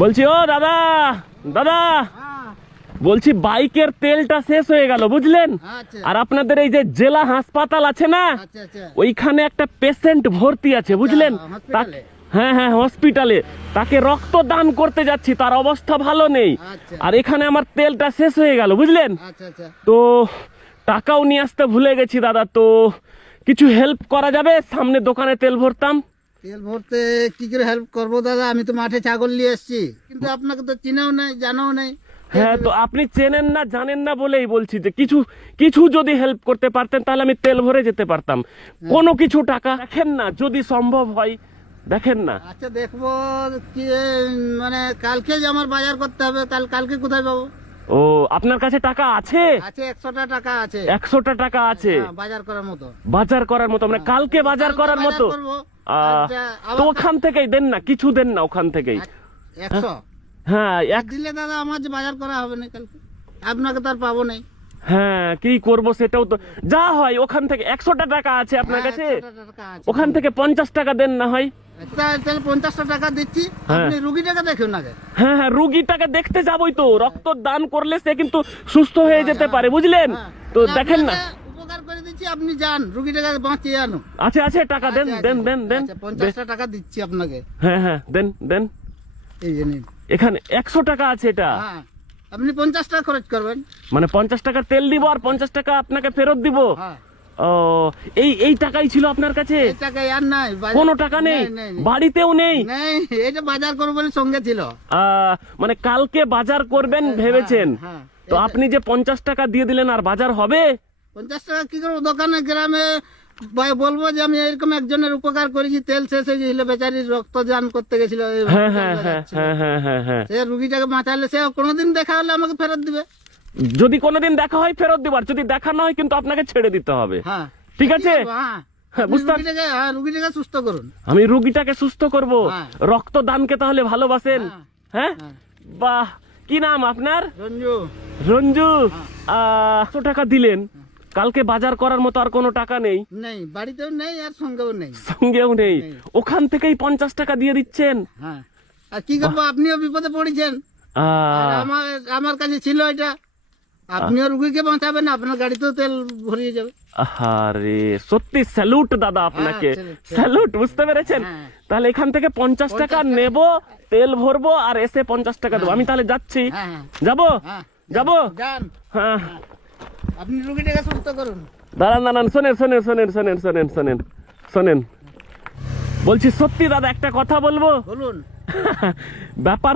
বলছি ও দাদা দাদা বলছি বাইকের তেলটা শেষ হয়ে গেল বুঝলেন। আর আপনাদের এই যে জেলা হাসপাতাল আছে না, ওইখানে একটা পেশেন্ট ভর্তি আছে বুঝলেন। হ্যাঁ হ্যাঁ হসপিটালে, তাকে রক্ত দান করতে যাচ্ছি, তার অবস্থা ভালো নেই। আর এখানে আমার তেলটা শেষ হয়ে গেল বুঝলেন। তো টাকাও নিয়ে আসতে ভুলে গেছি দাদা, তো কিছু হেল্প করা যাবে? সামনে দোকানে তেল ভরতাম। তেল ভরতে কি করে হেল্প করবো দাদা, আমি তো মাঠে ছাগল নিয়ে এসেছি, কিন্তু আপনাকে তো চিনাও নাই জানাও নাই। হ্যাঁ, তো আপনি চেনেন না জানেন না বলেই বলছি যে কিছু কিছু যদি হেল্প করতে পারতেন তাহলে আমি তেল ভরে যেতে পারতাম। কোনো কিছু টাকা দেখেন না, যদি সম্ভব হয় দেখেন না। আচ্ছা দেখবো কি, মানে কালকে যে আমার বাজার করতে হবে, কালকে কোথায় পাবো? ও আপনার কাছে টাকা আছে? আছে 100টা টাকা আছে। 100টা টাকা আছে বাজার করার মতো? বাজার করার মতো মানে কালকে বাজার করার মতো? তো ওখান থেকেই দেন না, কিছু দেন না ওখান থেকেই। 100? হ্যাঁ এক দিলে দাদা আমার যে বাজার করা হবে না কালকে, আপনাকে তো আর পাবো নাই। হ্যাঁ কি করবো সেটাও তো, যা হয় ওখান থেকে 100টা টাকা আছে আপনার কাছে, ওখান থেকে 50 টাকা দেন না হয়। তাহলে 50টা টাকা দিচ্ছি, আপনি রুগীটাকে দেখুন আগে। হ্যাঁ হ্যাঁ রুগীটাকে দেখতে যাবই তো, রক্ত দান করলে সে কিন্তু সুস্থ হয়ে যেতে পারে বুঝলেন। তো দেখেন না, উপকার করে দিচ্ছি, আপনি যান রুগীটাকে বাঁচিয়ে আনো। আছে আছে টাকা দেন দেন দেন দেন। 50টা টাকা দিচ্ছি আপনাকে। হ্যাঁ হ্যাঁ দেন দেন। এই যে নিন, এখানে 100 টাকা আছে এটা। হ্যাঁ আপনি 50 টাকা খরচ করবেন, মানে 50 টাকা তেল দিব আর 50 টাকা আপনাকে ফেরত দিব। হ্যাঁ ও এই টাকাই ছিল আপনার কাছে? এই টাকা আর নাই, কোনো টাকা নেই, বাড়িতেও নেই? নেই, এটা বাজার করবো বলে সঙ্গে ছিল। মানে কালকে বাজার করবেন ভেবেছেন, হ্যাঁ, তো আপনি যে 50 টাকা দিয়ে দিলেন আর বাজার হবে? 50 টাকা কি করবো, দোকানে গ্রামে বলবো যে আমি এরকম একজনের উপকার করেছি, তেল শেষ হয়ে গেছিল, বেচারির রক্ত দান করতে গেছিল, হ্যাঁ হ্যাঁ হ্যাঁ হ্যাঁ হ্যাঁ হ্যাঁ হ্যাঁ। সে রুগীটাকে বাঁচালে সে কোনোদিন দেখা হলে আমাকে ফেরত দিবে। যদি কোনোদিন দেখা হয় ফেরত দিবার, যদি দেখা না হয় কিন্তু আপনাকে ছেড়ে দিতে হবে। হ্যাঁ ঠিক আছে, হ্যাঁ বুঝতে রুগীটাকে সুস্থ করুন। আমি রুগীটাকে সুস্থ করব। হ্যাঁ। রক্ত দানকে তাহলে ভালোবাসেন? হ্যাঁ বাহ, কি নাম আপনার? রঞ্জু। রঞ্জু, 100 টাকা দিলেন, কালকে বাজার করার মতো আর কোনো টাকা নেই? নেই, বাড়িতেও নেই আর সঙ্গেও নেই। সঙ্গেও নেই, ওখান থেকেই 50 টাকা দিয়ে দিচ্ছেন। হ্যাঁ, আর কি করবো, আপনিও বিপদে পড়েছেন, আমার কাছে ছিল এটা, আপনিও রুগীকে বাঁচাবেন, আপনার গাড়িতেও তেল ভরিয়ে যাবে। আরে সত্যি স্যালুট দাদা আপনাকে, স্যালুট, বুঝতে পেরেছেন? তাহলে এখান থেকে 50 টাকা নেব, তেল ভরবো আর এসে 50 টাকা দেবো। আমি তাহলে যাচ্ছি, যাবো যাবো। হ্যাঁ আপনি রুগীটাকে সুস্থ করুন। দাঁড়ান দাঁড়ান, শোনেন শোনেন শোনেন শোনেন শোনেন শোনেন শোনেন, বলছি সত্যি দাদা একটা কথা বলবো? বলুন। ব্যাপার